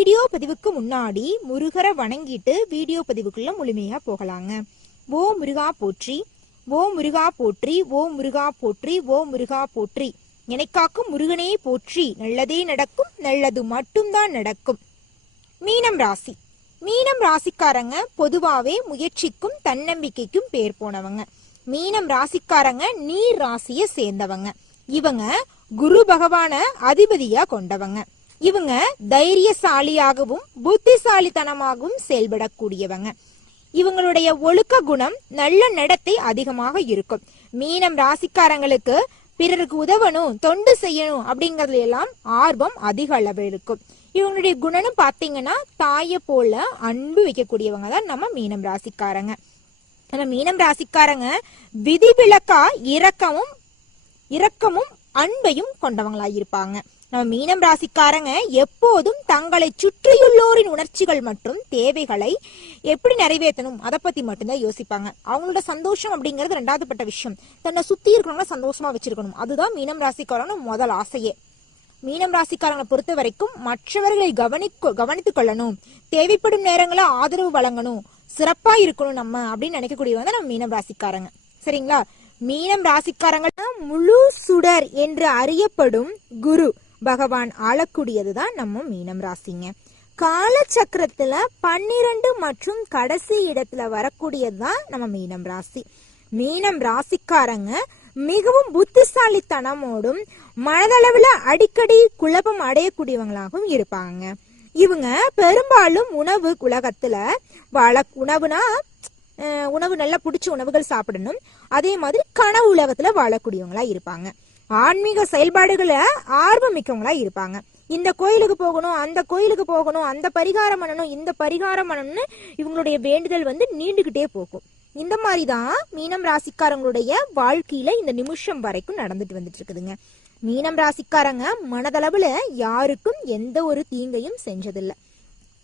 Video பதிவுக்கு முன்னாடி முருகரை வணங்கிட்டு வீடியோ பதிவுக்குள்ள முழுமையா போகலாங்க. ஓ முருகா போற்றி ஓ முருகா போற்றி ஓ முருகா போற்றி ஓ முருகா போற்றி. எனக்காக்கும் முருகனே போற்றி நல்லதே நடக்கும் நல்லது மட்டும்தான் நடக்கும். மீனம் ராசி. மீனம் ராசிக்காரங்க பொதுவாவே முயற்சிக்கும் தன்னம்பிக்கைக்கும் பேர் போனவங்க. மீனம் ராசிக்காரங்க நீர் ராசிய சேர்ந்தவங்க. இவங்க குரு பகவான அதிபதியா கொண்டவங்க. இவங்க தைரியசாலியாகவும் புத்திசாலித்தனமாகவும் செயல்படக்கூடியவங்க. இவங்களுடைய ஒழுக்க குணம் நல்ல நடத்தை அதிகமாக இருக்கும். மீனம் ராசிக்காரங்களுக்கு பிறருக்கு உதவணும் தொண்டு செய்யணும் அப்படிங்கறதுல எல்லாம் ஆர்வம் அதிக அளவு இருக்கும். இவங்களுடைய குணம்னு பாத்தீங்கன்னா தாயை போல அன்பு வைக்கக்கூடியவங்க தான் நம்ம மீனம் ராசிக்காரங்க. நம்ம மீனம் ராசிக்காரங்க விதிவிலக்கா இரக்கமும் இரக்கமும் அன்பையும் கொண்டவங்களா இருப்பாங்க நம்ம மீனம் ராசிக்காரங்க எப்போதும் தங்களை சுற்றியுள்ளோரின் உணர்ச்சிகள் மற்றும் தேவைகளை எப்படி நிறைவேற்றணும்? அதை பத்தி மட்டும்தான் யோசிப்பாங்க. அவங்களோட சந்தோஷம் அப்படிங்கிறது ரெண்டாவது பட்ட விஷயம். தன்னை சுத்தி இருக்கிறவங்கள சந்தோஷமா வச்சிருக்கணும். அதுதான் மீனம் ராசிக்காரங்க முதல் ஆசையே. மீனம் ராசிக்காரங்களை பொறுத்த வரைக்கும் மற்றவர்களை கவனிக்க கவனித்துக் கொள்ளணும். தேவைப்படும் நேரங்களை ஆதரவு வழங்கணும். சிறப்பா இருக்கணும் நம்ம அப்படின்னு நினைக்கக்கூடியவங்க நம்ம மீனம் ராசிக்காரங்க. சரிங்களா? மீனம் ராசிக்காரங்க முழு சுடர் என்று அறியப்படும் குரு. பகவான் ஆளக்கூடியதுதான் நம்ம மீனம் ராசிங்க. காலச்சக்கரத்துல பன்னிரண்டு மற்றும் கடைசி இடத்துல வரக்கூடியதுதான் நம்ம மீனம் ராசி. மீனம் ராசிக்காரங்க மிகவும் புத்திசாலித்தனமோடும் மனதளவுல அடிக்கடி குழப்பம் அடையக்கூடியவங்களாகவும் இருப்பாங்க. இவங்க பெரும்பாலும் உணவு உலகத்துல வள உணவுனா உணவு நல்லா பிடிச்ச உணவுகள் சாப்பிடணும். அதே மாதிரி கனவு உலகத்துல வாழக்கூடியவங்களா இருப்பாங்க. ஆன்மீக செயல்பாடுகளை ஆர்வம் மிக்கவங்களா இருப்பாங்க. இந்த கோயிலுக்கு போகணும் அந்த கோயிலுக்கு போகணும் அந்த பரிகாரம் பண்ணணும் இந்த பரிகாரம் பண்ணணும்னு இவங்களுடைய வேண்டுதல் வந்து நீண்டுகிட்டே போகும். இந்த மாதிரி தான் மீனம் ராசிக்காரங்களுடைய வாழ்க்கையில இந்த நிமிஷம் வரைக்கும் நடந்துட்டு வந்துட்டு இருக்குதுங்க மீனம் ராசிக்காரங்க மனதளவுல யாருக்கும் எந்த ஒரு தீங்கையும் செஞ்சதில்லை.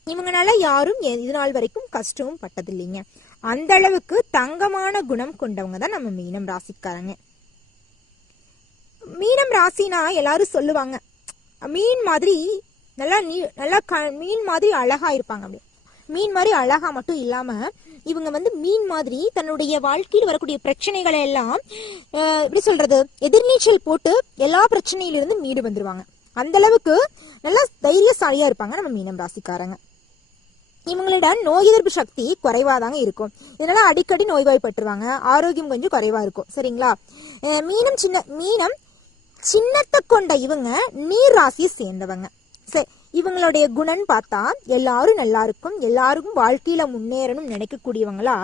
இவங்கனால யாரும் எ- இது நாள் வரைக்கும் கஷ்டமும் பட்டதில்லைங்க. அந்த அளவுக்கு தங்கமான குணம் கொண்டவங்க தான் நம்ம மீனம் ராசிக்காரங்க. மீனம் ராசினா எல்லாரும் சொல்லுவாங்க. மீன் மாதிரி நல்லா நீ நல்லா க மீன் மாதிரி அழகா இருப்பாங்க அப்படி மீன் மாதிரி அழகா மட்டும் இல்லாம இவங்க வந்து மீன் மாதிரி தன்னுடைய வாழ்க்கையில் வரக்கூடிய பிரச்சனைகளை எல்லாம் எப்படி சொல்றது எதிர்நீச்சல் போட்டு எல்லா பிரச்சனையிலிருந்து மீடு வந்துருவாங்க. அந்த அளவுக்கு நல்லா தைரியசாலியா இருப்பாங்க நம்ம மீனம் ராசிக்காரங்க. இவங்களோட நோய் எதிர்ப்பு சக்தி குறைவாதாங்க இருக்கும். இதனால அடிக்கடி நோய்வாய்ப்பட்டுருவாங்க. ஆரோக்கியம் கொஞ்சம் குறைவா இருக்கும். சரிங்களா? மீனம் சின்ன மீனம் சின்னத்தை கொண்ட இவங்க நீர் ராசியை சேர்ந்தவங்க. சரி இவங்களுடைய குணம் பார்த்தா எல்லாரும் நல்லா இருக்கும் எல்லாருக்கும் வாழ்க்கையில முன்னேறணும் நினைக்கக்கூடியவங்களா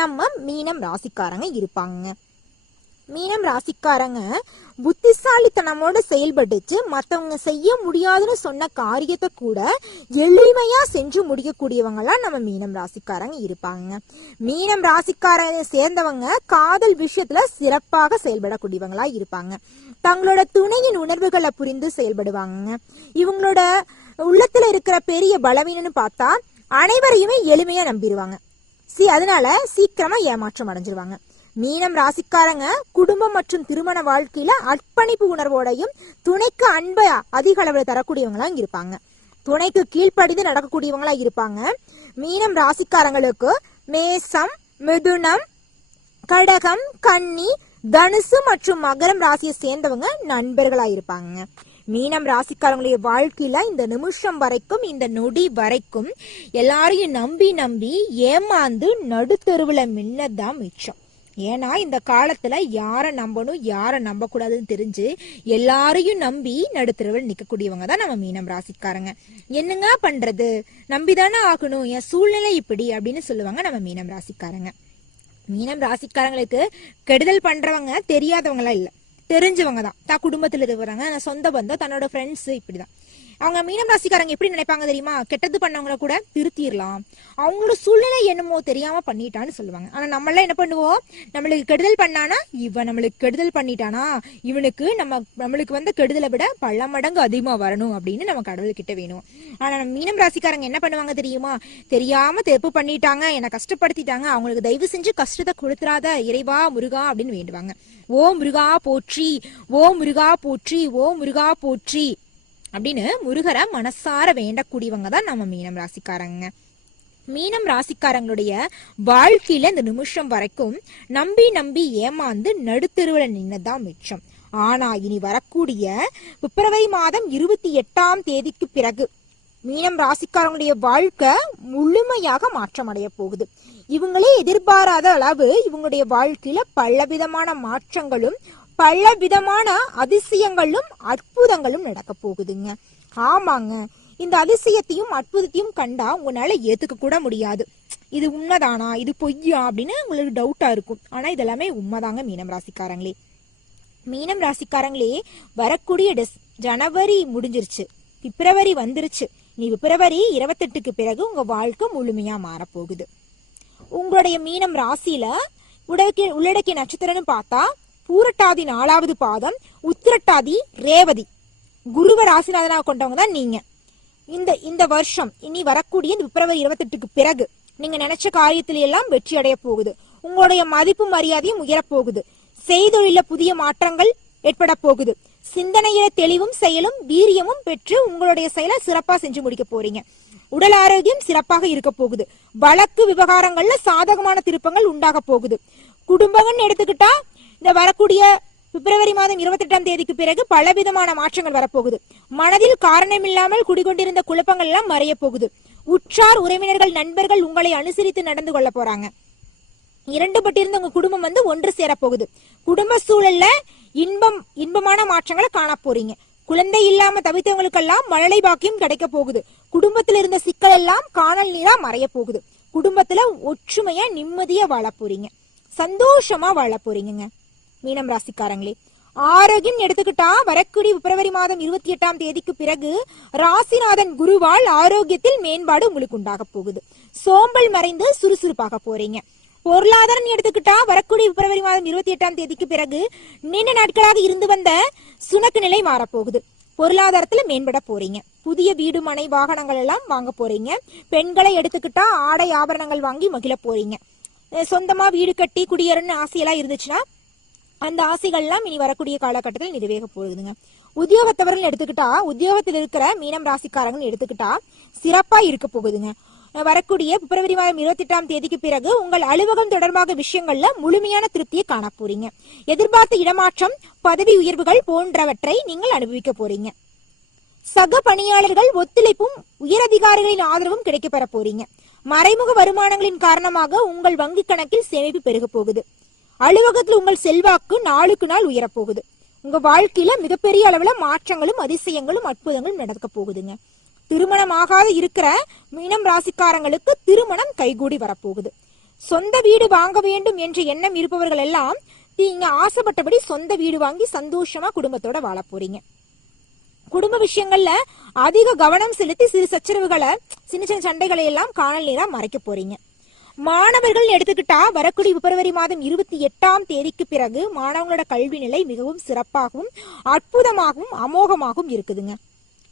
நம்ம மீனம் ராசிக்காரங்க இருப்பாங்க. மீனம் ராசிக்காரங்க புத்திசாலித்தனமோட செயல்பட்டுச்சு. மற்றவங்க செய்ய முடியாதுன்னு சொன்ன காரியத்தை கூட எளிமையா செஞ்சு முடிக்கக்கூடியவங்களா நம்ம மீனம் ராசிக்காரங்க இருப்பாங்க. மீனம் ராசிக்காரங்க சேர்ந்தவங்க காதல் விஷயத்துல சிறப்பாக செயல்படக்கூடியவங்களா இருப்பாங்க. தங்களோட துணையின் உணர்வுகளை புரிந்து செயல்படுவாங்க. இவங்களோட உள்ளத்துல இருக்கிற பெரிய பலவீனம்னு பார்த்தா அனைவரையுமே எளிமையா நம்பிடுவாங்க. சி அதனால சீக்கிரமா ஏமாற்றம் அடைஞ்சிருவாங்க. மீனம் ராசிக்காரங்க குடும்பம் மற்றும் திருமண வாழ்க்கையில அர்ப்பணிப்பு உணர்வோடையும் துணைக்கு அன்பை அதிக அளவில் தரக்கூடியவங்களா இருப்பாங்க. துணைக்கு கீழ்ப்படிந்து நடக்கக்கூடியவங்களா இருப்பாங்க. மீனம் ராசிக்காரங்களுக்கு மேசம் மிதுனம் கடகம் கன்னி தனுசு மற்றும் மகரம் ராசியை சேர்ந்தவங்க நண்பர்களா இருப்பாங்க. மீனம் ராசிக்காரங்களுடைய வாழ்க்கையில இந்த நிமிஷம் வரைக்கும் இந்த நொடி வரைக்கும் எல்லாரையும் நம்பி நம்பி ஏமாந்து நடுத்தருவுல மின்னதான் மிச்சம். ஏன்னா இந்த காலத்துல யாரை நம்பணும் யாரை நம்ப கூடாதுன்னு தெரிஞ்சு எல்லாரையும் நம்பி நடுத்தெருவில் நிக்கக்கூடியவங்க தான் நம்ம மீனம் ராசிக்காரங்க. என்னங்க பண்றது? நம்பிதானே ஆகணும். என் சூழ்நிலை இப்படி அப்படின்னு சொல்லுவாங்க நம்ம மீனம் ராசிக்காரங்க. மீனம் ராசிக்காரங்களுக்கு கெடுதல் பண்றவங்க தெரியாதவங்களா இல்ல. தெரிஞ்சவங்க தான். தான் குடும்பத்துல இருக்கிறவங்க சொந்த பந்தம் தன்னோட ஃப்ரெண்ட்ஸ் இப்படிதான். அவங்க மீனம் ராசிக்காரங்க எப்படி நினைப்பாங்க தெரியுமா? கெட்டது பண்ணவங்கள கூட திருத்திடலாம் அவங்களோட சூழ்நிலை என்னமோ தெரியாம பண்ணிட்டான்னு சொல்லுவாங்க. ஆனா நம்ம என்ன பண்ணுவோம்? நம்மளுக்கு கெடுதல் பண்ணானா? இவன் நம்மளுக்கு கெடுதல் பண்ணிட்டானா? இவனுக்கு நம்ம நம்மளுக்கு வந்த கெடுதலை விட பல மடங்கு அதிகமா வரணும் அப்படின்னு நம்ம கடவுள் கிட்ட வேணும். ஆனா நம்ம மீனம் ராசிக்காரங்க என்ன பண்ணுவாங்க தெரியுமா? தெரியாம தப்பு பண்ணிட்டாங்க என்னை கஷ்டப்படுத்திட்டாங்க அவங்களுக்கு தயவு செஞ்சு கஷ்டத்தை கொடுத்துறாத இறைவா முருகா அப்படின்னு வேண்டுவாங்க. ஓ முருகா போற்றி ஓ முருகா போற்றி ஓ முருகா போற்றி. அப்படின்னு முருகரை மனசார வேண்டக்கூடியவங்க தான் நம்ம மீனம் ராசிக்காரங்க. மீனம் ராசிக்காரங்களுடைய வாழ்க்கையில இந்த நிமிஷம் வரைக்கும் நம்பி நம்பி ஏமாந்து நடுத்தருவில் நின்னதான் மிச்சம். ஆனா இனி வரக்கூடிய பிப்ரவரி மாதம் இருபத்தி எட்டாம் தேதிக்கு பிறகு மீனம் ராசிக்காரங்களுடைய வாழ்க்கை முழுமையாக மாற்றமடைய போகுது. இவங்களே எதிர்பாராத அளவு இவங்களுடைய வாழ்க்கையில பலவிதமான மாற்றங்களும் பல விதமான அதிசயங்களும் அற்புதங்களும் நடக்க போகுதுங்க. ஆமாங்க. இந்த அதிசயத்தையும் அற்புதத்தையும் கண்டா உங்களால ஏத்துக்க கூட முடியாது. இது உண்மைதானா? இது பொய்யா? அப்படின்னு உங்களுக்கு டவுட்டா இருக்கும். ஆனா இதெல்லாமே உண்மைதாங்க மீனம் ராசிக்காரங்களே. மீனம் ராசிக்காரங்களே வரக்கூடிய டிஸ் ஜனவரி முடிஞ்சிருச்சு. பிப்ரவரி வந்துருச்சு. நீ பிப்ரவரி இருபத்தெட்டுக்கு பிறகு உங்க வாழ்க்கை முழுமையா மாறப்போகுது. உங்களுடைய மீனம் ராசியில உடக்கி உள்ளடக்கிய நட்சத்திரம்னு பார்த்தா பூரட்டாதி நாலாவது பாதம் உத்திரட்டாதி ரேவதி. குருவ ராசிநாதனாக கொண்டவங்க தான் நீங்க. இந்த இந்த வருஷம் இனி வரக்கூடிய இந்த பிப்ரவரி இருபத்தெட்டுக்கு பிறகு நீங்க நினைச்ச காரியத்தில எல்லாம் வெற்றி அடைய போகுது. உங்களுடைய மதிப்பு மரியாதையும் உயரப்போகுது. செய்தொழில புதிய மாற்றங்கள் ஏற்பட போகுது. சிந்தனையில தெளிவும் செயலும் வீரியமும் பெற்று உங்களுடைய செயலை சிறப்பா செஞ்சு முடிக்க போறீங்க. உடல் ஆரோக்கியம் சிறப்பாக இருக்க போகுது. வழக்கு விவகாரங்கள்ல சாதகமான திருப்பங்கள் உண்டாக போகுது. குடும்பங்கள்னு எடுத்துக்கிட்டா இந்த வரக்கூடிய பிப்ரவரி மாதம் இருபத்தி எட்டாம் தேதிக்கு பிறகு பலவிதமான மாற்றங்கள் வரப்போகுது. மனதில் காரணமில்லாமல் குடிகொண்டிருந்த குழப்பங்கள் எல்லாம் மறைய போகுது. உற்றார் உறவினர்கள் நண்பர்கள் உங்களை அனுசரித்து நடந்து கொள்ள போறாங்க. இரண்டுபட்டிருந்த உங்க குடும்பம் வந்து ஒன்று சேரப்போகுது. போகுது குடும்ப சூழல்ல இன்பம் இன்பமான மாற்றங்களை காண போறீங்க. குழந்தை இல்லாம தவித்தவங்களுக்கெல்லாம் மழலை பாக்கியம் கிடைக்க போகுது. குடும்பத்துல இருந்த சிக்கல் எல்லாம் காணல் நீரா மறைய போகுது. குடும்பத்துல ஒற்றுமையா நிம்மதியா வாழ போறீங்க. சந்தோஷமா வாழ போறீங்க மீனம் ராசிக்காரங்களே. ஆரோக்கியம் எடுத்துக்கிட்டா வரக்கூடிய பிப்ரவரி மாதம் இருபத்தி எட்டாம் தேதிக்கு பிறகு ராசிநாதன் குருவால் ஆரோக்கியத்தில் மேம்பாடு உங்களுக்கு உண்டாக போகுது. சோம்பல் மறைந்து சுறுசுறுப்பாக போறீங்க. பொருளாதாரம் எடுத்துக்கிட்டா வரக்கூடிய பிப்ரவரி மாதம் இருபத்தி எட்டாம் தேதிக்கு பிறகு நீண்ட நாட்களாக இருந்து வந்த சுணக்கு நிலை மாறப்போகுது பொருளாதாரத்துல மேம்பட போறீங்க. புதிய வீடு மனை வாகனங்கள் எல்லாம் வாங்க போறீங்க. பெண்களை எடுத்துக்கிட்டா ஆடை ஆபரணங்கள் வாங்கி மகிழ போறீங்க. சொந்தமா வீடு கட்டி குடியேறணும்னு ஆசையெல்லாம் இருந்துச்சுன்னா அந்த ஆசைகள்லாம் இனி வரக்கூடிய காலகட்டத்தில் நிறைவேக போகுதுங்க. உத்தியோகத்தவர்கள் எடுத்துக்கிட்டா உத்தியோகத்தில் இருக்கிற மீனம் ராசிக்காரங்கன்னு எடுத்துக்கிட்டா சிறப்பா இருக்க போகுதுங்க. வரக்கூடிய பிப்ரவரி மாதம் இருபத்தி எட்டாம் தேதிக்கு பிறகு உங்கள் அலுவலகம் தொடர்பாக விஷயங்கள்ல முழுமையான திருப்தியை காண போறீங்க. எதிர்பார்த்த இடமாற்றம் பதவி உயர்வுகள் போன்றவற்றை நீங்கள் அனுபவிக்க போறீங்க. சக பணியாளர்கள் ஒத்துழைப்பும் உயரதிகாரிகளின் ஆதரவும் கிடைக்க பெற போறீங்க. மறைமுக வருமானங்களின் காரணமாக உங்கள் வங்கி கணக்கில் சேமிப்பு பெருக போகுது. அலுவலகத்தில் உங்கள் செல்வாக்கு நாளுக்கு நாள் உயரப் போகுது உங்க வாழ்க்கையில மிகப்பெரிய அளவுல மாற்றங்களும் அதிசயங்களும் அற்புதங்களும் நடக்க போகுதுங்க. திருமணமாகாத இருக்கிற மீனம் ராசிக்காரங்களுக்கு திருமணம் கைகூடி வரப்போகுது. சொந்த வீடு வாங்க வேண்டும் என்ற எண்ணம் இருப்பவர்கள் எல்லாம் நீங்க ஆசைப்பட்டபடி சொந்த வீடு வாங்கி சந்தோஷமா குடும்பத்தோட வாழ போறீங்க. குடும்ப விஷயங்கள்ல அதிக கவனம் செலுத்தி சிறு சச்சரவுகளை சின்ன சின்ன சண்டைகளை எல்லாம் காணல் நீரா மறைக்க போறீங்க. மாணவர்கள் எடுத்துக்கிட்டா வரக்கூடிய பிப்ரவரி மாதம் இருபத்தி எட்டாம் தேதிக்கு பிறகு மாணவங்களோட கல்வி நிலை மிகவும் சிறப்பாகவும் அற்புதமாகவும் அமோகமாகவும் இருக்குதுங்க.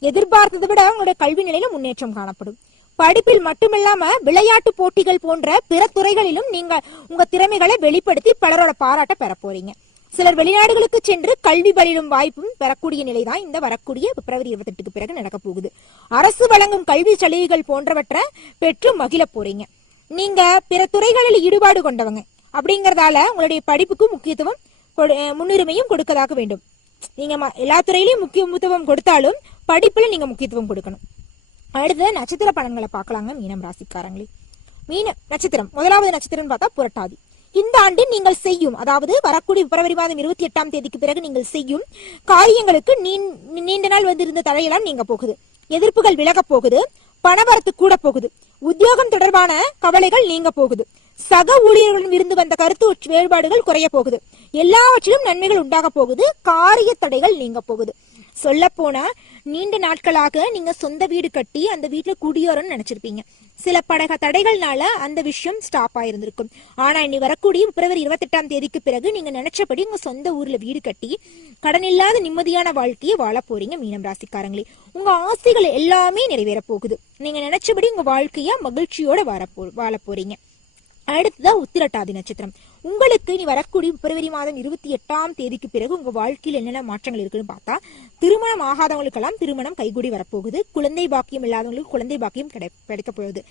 எதிர்பார்த்ததை விட அவங்களுடைய கல்வி நிலையில முன்னேற்றம் காணப்படும். படிப்பில் மட்டுமில்லாம விளையாட்டு போட்டிகள் போன்ற பிற துறைகளிலும் நீங்க உங்க திறமைகளை வெளிப்படுத்தி பலரோட பாராட்ட பெற போறீங்க. சிலர் வெளிநாடுகளுக்கு சென்று கல்வி பயிலும் வாய்ப்பும் பெறக்கூடிய நிலைதான் இந்த வரக்கூடிய பிப்ரவரி இருபத்தி எட்டுக்கு பிறகு நடக்க போகுது. அரசு வழங்கும் கல்வி சலுகைகள் போன்றவற்றை பெற்று மகிழ போறீங்க. நீங்க பிற துறைகளில் ஈடுபாடு கொண்டவங்க. அப்படிங்கறதால உங்களுடைய படிப்புக்கு முக்கியத்துவம் கொடு- முன்னுரிமையும் கொடுக்கதாக வேண்டும். நீங்க எல்லா துறையிலையும் முக்கியத்துவம் கொடுத்தாலும் படிப்புல நீங்க முக்கியத்துவம் கொடுக்கணும். அடுத்தது நட்சத்திர பலன்களை பார்க்கலாங்க மீனம் ராசிக்காரங்களே. மீன நட்சத்திரம். முதலாவது நட்சத்திரம் பார்த்தா புரட்டாதி. இந்த ஆண்டு நீங்கள் செய்யும் அதாவது வரக்கூடிய பிப்ரவரி மாதம் இருபத்தி எட்டாம் தேதிக்கு பிறகு நீங்கள் செய்யும் காரியங்களுக்கு நீண்- நீண்ட நாள் வந்திருந்த தடையெல்லாம் நீங்க போகுது. எதிர்ப்புகள் விலக போகுது. பணவரத்து கூட போகுது. உத்தியோகம் தொடர்பான கவலைகள் நீங்க போகுது. சக ஊழியர்களிடம் இருந்து வந்த கருத்து வேறுபாடுகள் குறைய போகுது. எல்லாவற்றிலும் நன்மைகள் உண்டாக போகுது. காரிய தடைகள் நீங்க போகுது. சொல்ல போனா நீண்ட நாட்களாக நீங்க சொந்த வீடு கட்டி அந்த வீட்டுல குடியேறணும்னு நினைச்சிருப்பீங்க. சில படக தடைகள்னால அந்த விஷயம் ஸ்டாப் ஆயிருந்திருக்கும். ஆனா இனி வரக்கூடிய பிப்ரவரி இருபத்தெட்டாம் தேதிக்கு பிறகு நீங்க நினைச்சபடி உங்க சொந்த ஊர்ல வீடு கட்டி கடன் இல்லாத நிம்மதியான வாழ்க்கையை வாழ போறீங்க மீனம் ராசிக்காரங்களே. உங்க ஆசைகள் எல்லாமே நிறைவேற போகுது. நீங்க நினைச்சபடி உங்க வாழ்க்கைய மகிழ்ச்சியோட வாழ போ வாழ போறீங்க. அடுத்ததான் உத்திரட்டாதி நட்சத்திரம். உங்களுக்கு நீ வரக்கூடிய பிப்ரவரி மாதம் இருபத்தி எட்டாம் தேதிக்கு பிறகு உங்க வாழ்க்கையில் என்னென்ன மாற்றங்கள் இருக்குன்னு பார்த்தா திருமணம் ஆகாதவங்களுக்கெல்லாம் திருமணம் கைகூடி வரப்போகுது. குழந்தை பாக்கியம் இல்லாதவங்களுக்கு குழந்தை பாக்கியம் கிடை கிடைக்க போகுது.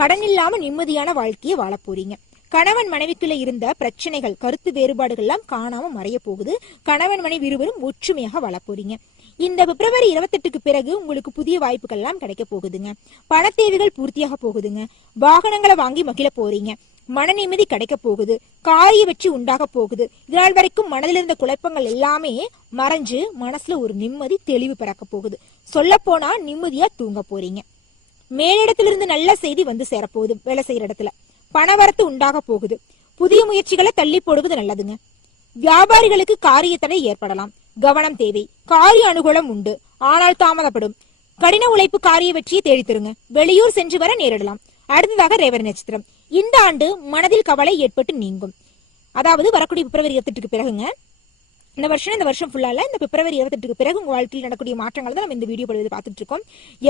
கடன் இல்லாம நிம்மதியான வாழ்க்கையை வாழ போறீங்க. கணவன் மனைவிக்குள்ள இருந்த பிரச்சனைகள் கருத்து வேறுபாடுகள் எல்லாம் காணாம மறைய போகுது. கணவன் மனைவி இருவரும் ஒற்றுமையாக வாழ போறீங்க. இந்த பிப்ரவரி இருபத்தெட்டுக்கு பிறகு உங்களுக்கு புதிய வாய்ப்புகள் எல்லாம் கிடைக்க போகுதுங்க. பண தேவைகள் பூர்த்தியாக போகுதுங்க. வாகனங்களை வாங்கி மகிழ போறீங்க. மன நிம்மதி கிடைக்க போகுது காரிய வெற்றி உண்டாக போகுது. இதனால் வரைக்கும் மனதில் இருந்த குழப்பங்கள் எல்லாமே மறைஞ்சு மனசுல ஒரு நிம்மதி தெளிவு பிறக்க போகுது. சொல்ல போனா நிம்மதியா தூங்க போறீங்க. மேலிடத்திலிருந்து நல்ல செய்தி வந்து சேரப்போகுது வேலை செய்யற இடத்துல. பணவரத்து உண்டாக போகுது. புதிய முயற்சிகளை தள்ளி போடுவது நல்லதுங்க. வியாபாரிகளுக்கு காரியத்தடை ஏற்படலாம். கவனம் தேவை. காரிய அனுகூலம் உண்டு. ஆனால் தாமதப்படும். கடின உழைப்பு காரிய வெற்றியை தேடித்தருங்க. வெளியூர் சென்று வர நேரிடலாம். அடுத்ததாக ரேவதி நட்சத்திரம். இந்த ஆண்டு மனதில் கவலை ஏற்பட்டு நீங்கும். அதாவது வரக்கூடிய பிப்ரவரி இருபத்தெட்டுக்கு பிறகுங்க. இந்த வருஷம் இந்த வருஷம் ஃபுல்லால இந்த பிப்ரவரி இருபத்தெட்டுக்கு பிறகு உங்க வாழ்க்கையில் நடக்கக்கூடிய மாற்றங்கள் தான் நம்ம இந்த வீடியோ பதிவில் பார்த்துட்டு இருக்கோம்.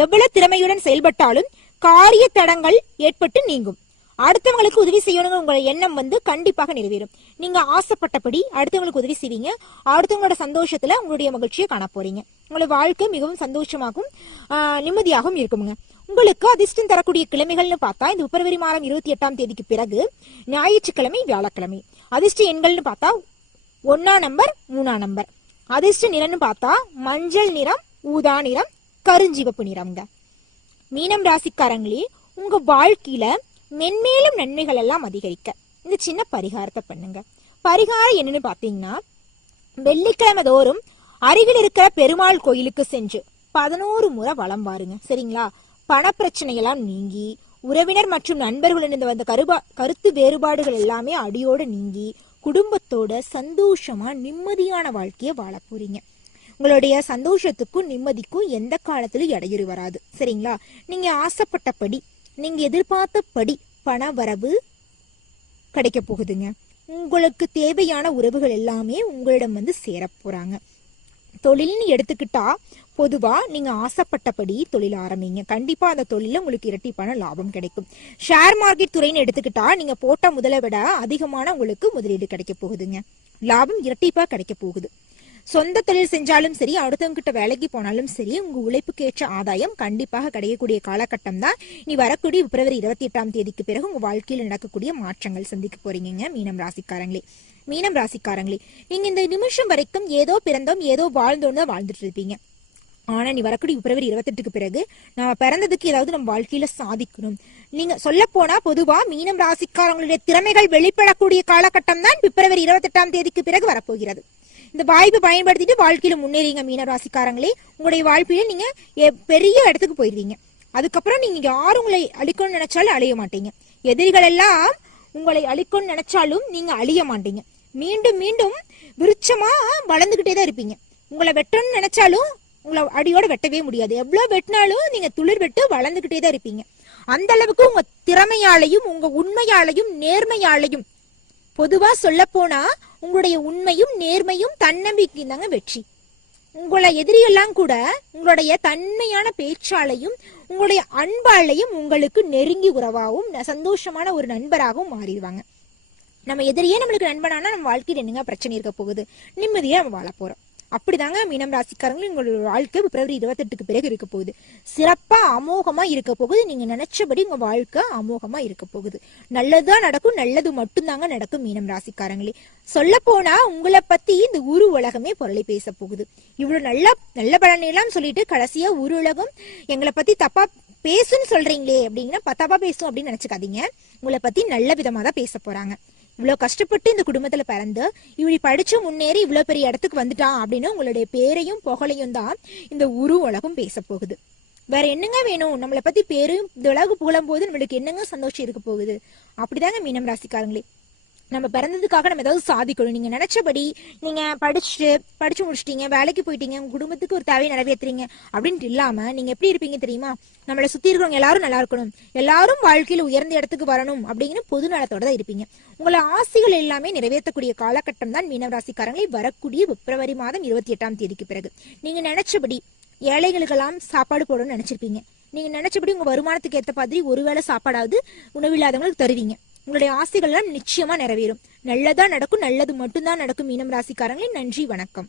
எவ்வளவு திறமையுடன் செயல்பட்டாலும் காரிய தடங்கள் ஏற்பட்டு நீங்கும். அடுத்தவங்களுக்கு உதவி செய்யணுங்கிற உங்களோட எண்ணம் வந்து கண்டிப்பாக நிறைவேறும். நீங்க ஆசைப்பட்டபடி அடுத்தவங்களுக்கு உதவி செய்வீங்க. அடுத்தவங்களோட சந்தோஷத்துல உங்களுடைய மகிழ்ச்சியை காண போறீங்க உங்களோட வாழ்க்கை மிகவும் சந்தோஷமாகவும் நிம்மதியாகவும் இருக்குமுங்க உங்களுக்கு அதிர்ஷ்டம் தரக்கூடிய கிழமைகள்னு பார்த்தா இந்த பிப்ரவரி மாதம் இருபத்தி எட்டாம் தேதிக்கு பிறகு ஞாயிற்றுக்கிழமை வியாழக்கிழமை. அதிர்ஷ்ட எண்கள்னு பார்த்தா ஒன்னா நம்பர் மூணா நம்பர். அதிர்ஷ்ட நிறம்னு பார்த்தா மஞ்சள் நிறம் ஊதா நிறம் கருஞ்சிவப்பு நிறம்ங்க. மீனம் ராசிக்காரங்களே உங்க வாழ்க்கையில மென்மேலும் நன்மைகள் எல்லாம் அதிகரிக்க இந்த சின்ன பரிகாரத்தை பண்ணுங்க. பரிகாரம் என்னன்னு பார்த்தீங்கன்னா வெள்ளிக்கிழமை தோறும் அருகில் இருக்கிற பெருமாள் கோயிலுக்கு சென்று பதினோரு முறை வளம் வாருங்க. சரிங்களா? பணப்பிரச்சனையெல்லாம் நீங்கி உறவினர் மற்றும் நண்பர்களுடன் வந்த கருபா கருத்து வேறுபாடுகள் எல்லாமே அடியோடு நீங்கி குடும்பத்தோட சந்தோஷமா நிம்மதியான வாழ்க்கையை வாழ போறீங்க. உங்களுடைய சந்தோஷத்துக்கும் நிம்மதிக்கும் எந்த காலத்திலும் இடையூறு வராது. சரிங்களா? நீங்க ஆசைப்பட்டபடி நீங்க எதிர்பார்த்தபடி பண வரவு கிடைக்க போகுதுங்க. உங்களுக்கு தேவையான உறவுகள் எல்லாமே உங்களிடம் வந்து சேர போறாங்க. தொழில்னு எடுத்துக்கிட்டா பொதுவா நீங்க ஆசைப்பட்டபடி தொழில் ஆரம்பிங்க. கண்டிப்பா அந்த தொழில உங்களுக்கு இரட்டிப்பான லாபம் கிடைக்கும். ஷேர் மார்க்கெட் துறைன்னு எடுத்துக்கிட்டா நீங்க போட்ட முதலை விட அதிகமான உங்களுக்கு முதலீடு கிடைக்க போகுதுங்க. லாபம் இரட்டிப்பா கிடைக்க போகுது. சொந்த தொழில் செஞ்சாலும் சரி அடுத்தவங்க கிட்ட வேலைக்கு போனாலும் சரி உங்க உழைப்புக்கு ஏற்ற ஆதாயம் கண்டிப்பாக கிடைக்கக்கூடிய காலகட்டம் தான். நீ வரக்கூடிய பிப்ரவரி இருபத்தி எட்டாம் தேதிக்கு பிறகு உங்க வாழ்க்கையில் நடக்கக்கூடிய மாற்றங்கள் சந்திக்க போறீங்க மீனம் ராசிக்காரங்களே. மீனம் ராசிக்காரங்களே நீங்க இந்த நிமிஷம் வரைக்கும் ஏதோ பிறந்தோம் ஏதோ வாழ்ந்தோன்னு தான் வாழ்ந்துட்டு இருப்பீங்க. ஆனா நீ வரக்கூடிய பிப்ரவரி இருபத்தெட்டுக்கு பிறகு நாம பிறந்ததுக்கு ஏதாவது நம்ம வாழ்க்கையில சாதிக்கணும். நீங்க சொல்ல போனா பொதுவா மீனம் ராசிக்காரங்களுடைய திறமைகள் வெளிப்படக்கூடிய காலகட்டம் தான் பிப்ரவரி இருபத்தெட்டாம் தேதிக்கு பிறகு வரப்போகிறது. இந்த வாய்ப்பை பயன்படுத்திட்டு வாழ்க்கையில முன்னேறீங்க மீன ராசிக்காரங்களே உங்களுடைய வாழ்க்கையில நீங்க எ- பெரிய இடத்துக்கு போயிருவீங்க. அதுக்கப்புறம் நீங்க யாரும் உங்களை அழிக்கணும்னு நினைச்சாலும் அழிய மாட்டீங்க. எதிரிகள் எல்லாம் உங்களை அழிக்கணும்னு நினைச்சாலும் நீங்க அழிய மாட்டீங்க. மீண்டும் மீண்டும் விருட்சமா வளர்ந்துகிட்டே தான் இருப்பீங்க. உங்களை வெட்டணும்னு நினைச்சாலும் உங்களை அடியோட வெட்டவே முடியாது. எவ்வளவு வெட்டினாலும் நீங்க துளிர் வெட்டு வளர்ந்துகிட்டே தான் இருப்பீங்க. அந்த அளவுக்கு உங்க திறமையாலையும் உங்க உண்மையாலையும் நேர்மையாலையும் பொதுவா சொல்ல போனா உங்களுடைய உண்மையும் நேர்மையும் தன்னம்பிக்கையும் தாங்க வெற்றி. உங்களை எதிரியெல்லாம் கூட உங்களுடைய தன்மையான பேச்சாலையும் உங்களுடைய அன்பாலையும் உங்களுக்கு நெருங்கி உறவாகவும் சந்தோஷமான ஒரு நண்பராகவும் மாறிடுவாங்க. நம்ம எதிரியே நம்மளுக்கு நண்பனானா நம்ம வாழ்க்கையில் என்னங்க பிரச்சனை இருக்க போகுது? நிம்மதியாக நம்ம வாழ போகிறோம் அப்படிதாங்க மீனம் ராசிக்காரங்களும் உங்களோட வாழ்க்கை பிப்ரவரி இருபத்தெட்டுக்கு பிறகு இருக்க போகுது. சிறப்பா அமோகமா இருக்க போகுது. நீங்க நினைச்சபடி உங்க வாழ்க்கை அமோகமா இருக்க போகுது. நல்லதுதான் நடக்கும் நல்லது மட்டும்தாங்க நடக்கும் மீனம் ராசிக்காரங்களே. சொல்ல போனா உங்களை பத்தி இந்த ஊரு உலகமே பொருளை பேச போகுது. இவ்வளவு நல்ல நல்ல பலனை எல்லாம் சொல்லிட்டு கடைசியா ஊரு உலகம் எங்களை பத்தி தப்பா பேசுன்னு சொல்றீங்களே அப்படிங்கன்னா தப்பா பேசும் அப்படின்னு நினைச்சுக்காதீங்க. உங்களை பத்தி நல்ல விதமா தான் பேச போறாங்க. இவ்வளவு கஷ்டப்பட்டு இந்த குடும்பத்துல பிறந்து இப்படி படிச்சு முன்னேறி இவ்வளவு பெரிய இடத்துக்கு வந்துட்டான் அப்படின்னு உங்களுடைய பேரையும் புகழையும் தான் இந்த உரு உலகம் பேச போகுது. வேற என்னங்க வேணும்? நம்மளை பத்தி பேரும் இந்த உலகம் புகழும் போது நம்மளுக்கு என்னங்க சந்தோஷம் இருக்க போகுது? அப்படிதாங்க மீனம் ராசிக்காரங்களே. நம்ம பிறந்ததுக்காக நம்ம ஏதாவது சாதிக்கணும். நீங்க நினைச்சபடி நீங்க படிச்சுட்டு படிச்சு முடிச்சிட்டீங்க வேலைக்கு போயிட்டீங்க உங்க குடும்பத்துக்கு ஒரு தேவையை நிறைவேத்துறீங்க அப்படின்ட்டு இல்லாம நீங்க எப்படி இருப்பீங்க தெரியுமா? நம்மளை சுத்தி இருக்கிறவங்க எல்லாரும் நல்லா இருக்கணும். எல்லாரும் வாழ்க்கையில உயர்ந்த இடத்துக்கு வரணும் அப்படிங்கிற பொது நலத்தோட தான் இருப்பீங்க. உங்களை ஆசைகள் எல்லாமே நிறைவேற்றக்கூடிய காலகட்டம் தான் மீனவராசிக்காரங்களை வரக்கூடிய பிப்ரவரி மாதம் இருபத்தி எட்டாம் தேதிக்கு பிறகு. நீங்க நினைச்சபடி ஏழைகளுக்கெல்லாம் சாப்பாடு போடணும்னு நினைச்சிருப்பீங்க. நீங்க நினைச்சபடி உங்க வருமானத்துக்கு ஏற்ற மாதிரி ஒருவேளை சாப்பாடாவது உணவில்லாதவங்களுக்கு தருவீங்க. உங்களுடைய ஆசைகள்லாம் நிச்சயமா நிறைவேறும். நல்லதா நடக்கும் நல்லது மட்டும்தான் நடக்கும் மீனம் ராசிக்காரங்களே. நன்றி வணக்கம்.